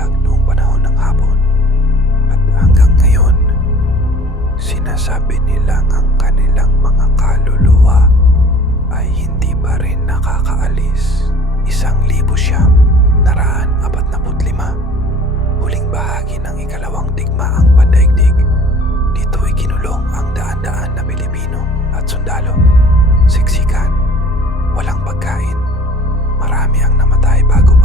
bulag noong panahon ng hapon. At hanggang ngayon, sinasabi nilang ang kanilang mga kaluluwa ay hindi pa rin nakakaalis. Isang libo siyam, naraan apat na putlima. Huling bahagi ng ikalawang digma ang pandaigdig. Dito ay kinulong ang daan-daan na Pilipino at sundalo. Siksikan, walang pagkain, marami ang namatay bago